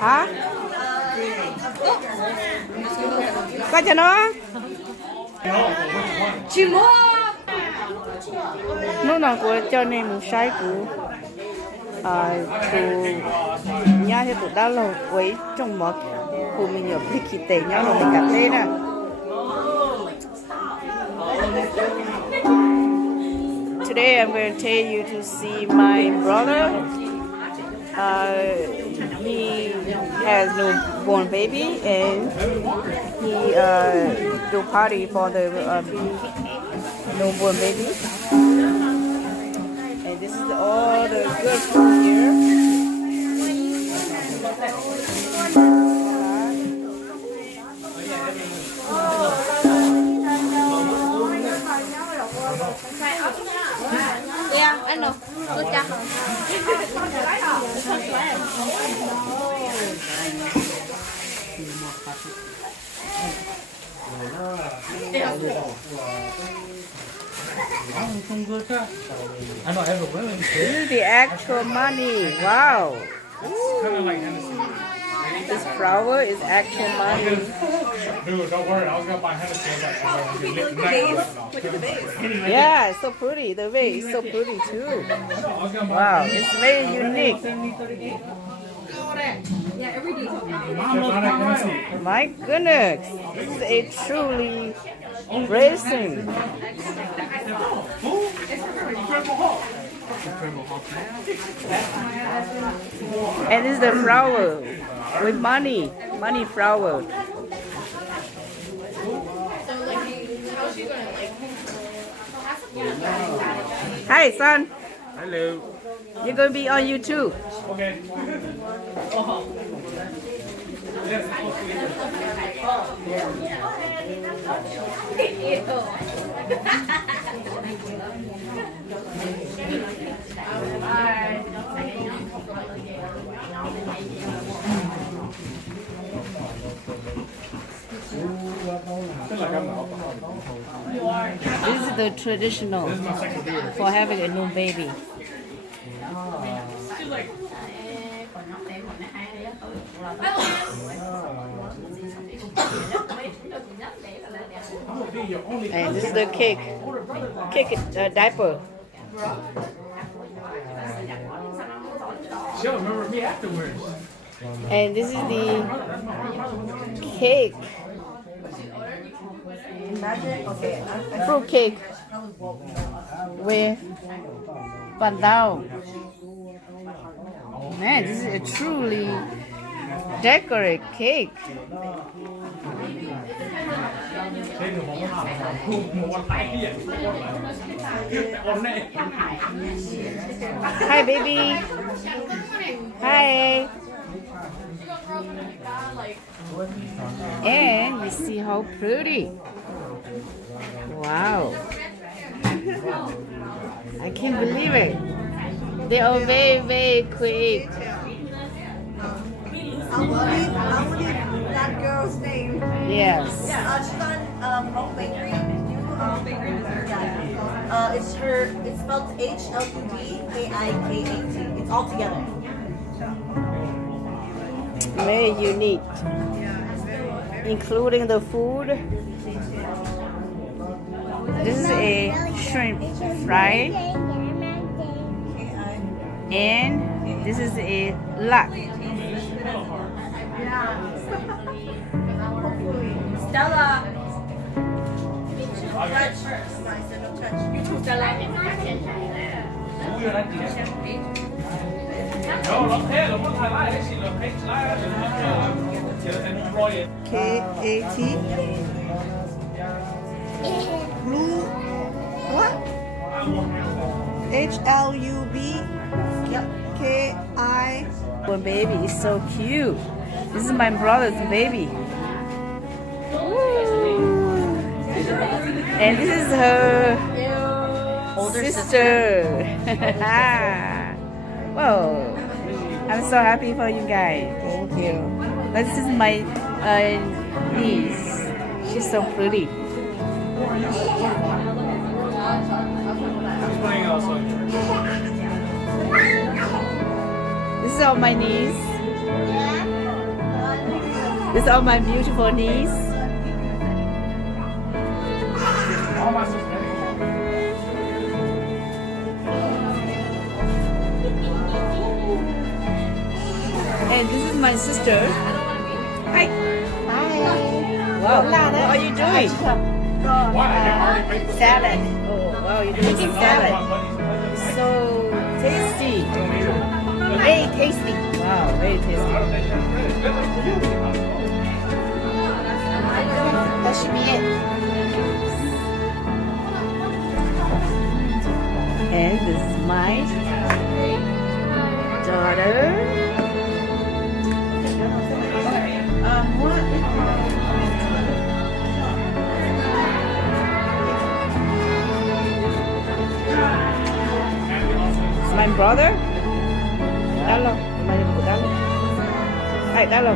Hả? Coi cho nó. Nó là của cho nên một sai của nhà thì tụi đã lâu với trong một của mình nhập đi kỳ tệ nhau rồi mình cắt lên nè. Today I'm going to take you to see my brother. He has newborn baby and he do party for the newborn baby. And this is all the good food here. Yeah, I know. Good job. I know everyone. This is the actual money. Wow. Kind of like Hennessy. This flower is actual money. Dude, don't worry. I was gonna buy Hennessy. Look at the vase. Yeah, it's so pretty. The vase is so pretty too. Wow, it's very unique. Yeah, every day. My goodness, this is a truly racing. And this is the flower with money flower. Hi, son. Hello. You're gonna be on YouTube. Okay. This is the traditional for having a new baby. And this is the cake diaper. She'll remember me afterwards. And this is the cake. Fruit cake with bandao. Man, this is a truly decorated cake. Hi, baby. Hi. And you see how pretty. Wow. I can't believe it. They are very, very quick. I will need that girl's name. Yes. Yeah, she's on Hmong Bakery. Yeah. It's spelled HLUBKIKAT. It's all together. Very unique. Including the food. This is a shrimp fry. And this is a lak. Stella. Touch. No touch. You too, Stella. K-A-T. Blue. What? HLUBKI. Well, baby is so cute. This is my brother's baby. Woo. And this is her older sister. Whoa. I'm so happy for you guys. Thank you. This is my niece. She's so pretty. This is all my niece. These are my beautiful niece. All my sisters. And this is my sister. Hi. Hi. Wow. What are you doing? Salad. Oh, wow, you're doing salad. So tasty. Very tasty. Wow, very tasty. That should be it. And this is my daughter. It's my brother. Dalo. Dalo. Ay, dalo.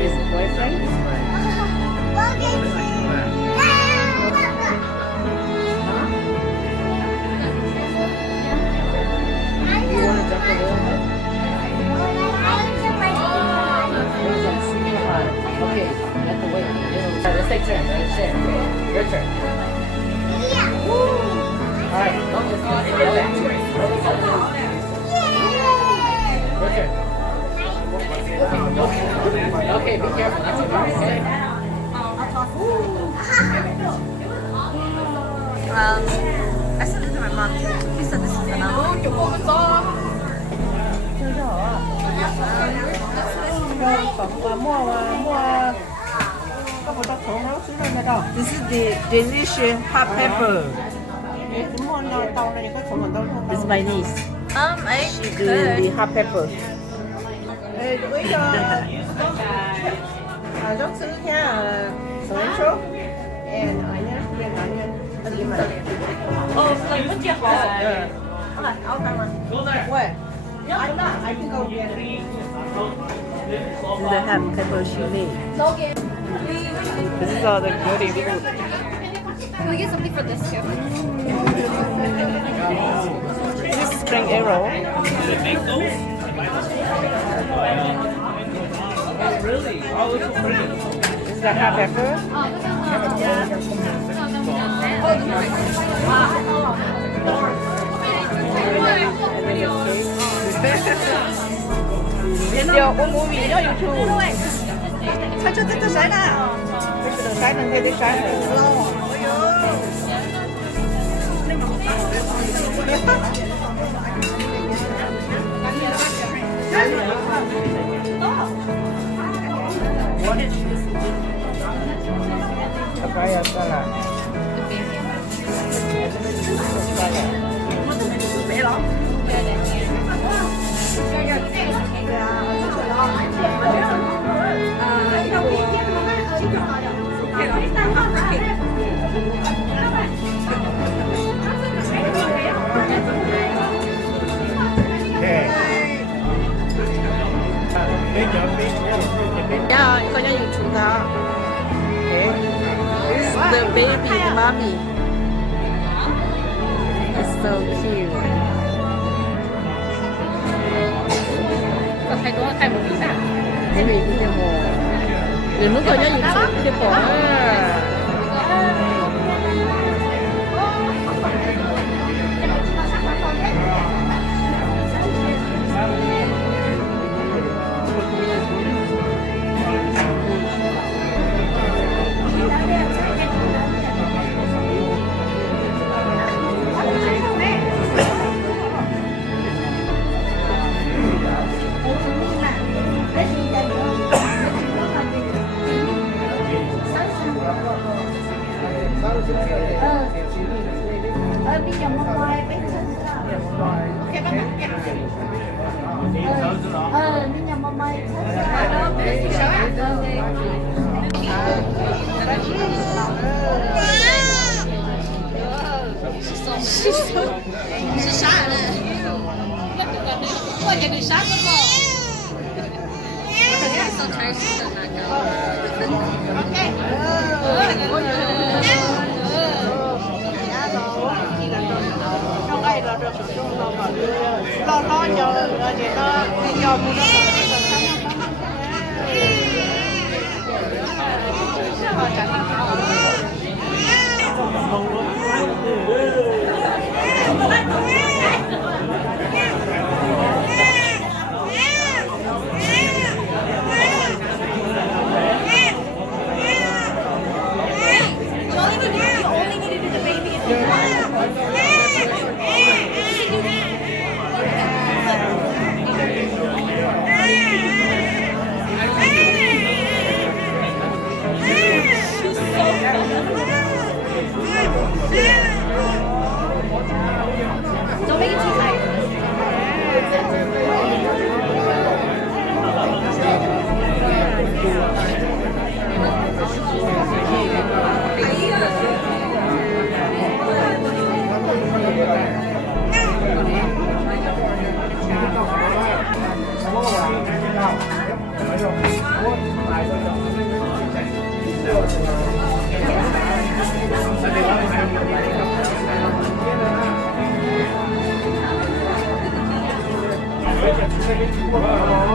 His boyfriend. You want to jump a little bit? Okay, you have to wait. Let's take turns. Let's share. Your turn. All right. Your turn. Okay, be careful. That's okay. I said this to my mom. She said this is the mom. This is the delicious hot pepper. This is my niece. I She's doing the hot pepper. Oh, like what's your fault? I'll try one. What? I can go get it. This is the hot pepper she made. This is all the goody food. Can we get something for this too? This is spring arrow. Really? Oh, it's so pretty. This is the hot pepper. Video ôm movie đó YouTube. Sao cho tôi sải nào? Sải mình đây đi sải này. Papaya salad. Yeah, có những YouTube đó. Okay. This is the baby mommy. It's so cute. Có thay đồ thay một tí nào? Cái này cũng nhiều hồ. Để muốn có những YouTube thì bỏ. Bây giờ mua ngoài bây giờ ok bác ạ. Bây giờ mua ngoài是啥人？我给你啥什么？我肯定是上传式的那个。OK。Don't make it too tight. Hãy subscribe cho kênh Ghiền Mì Gõ để không bỏ lỡ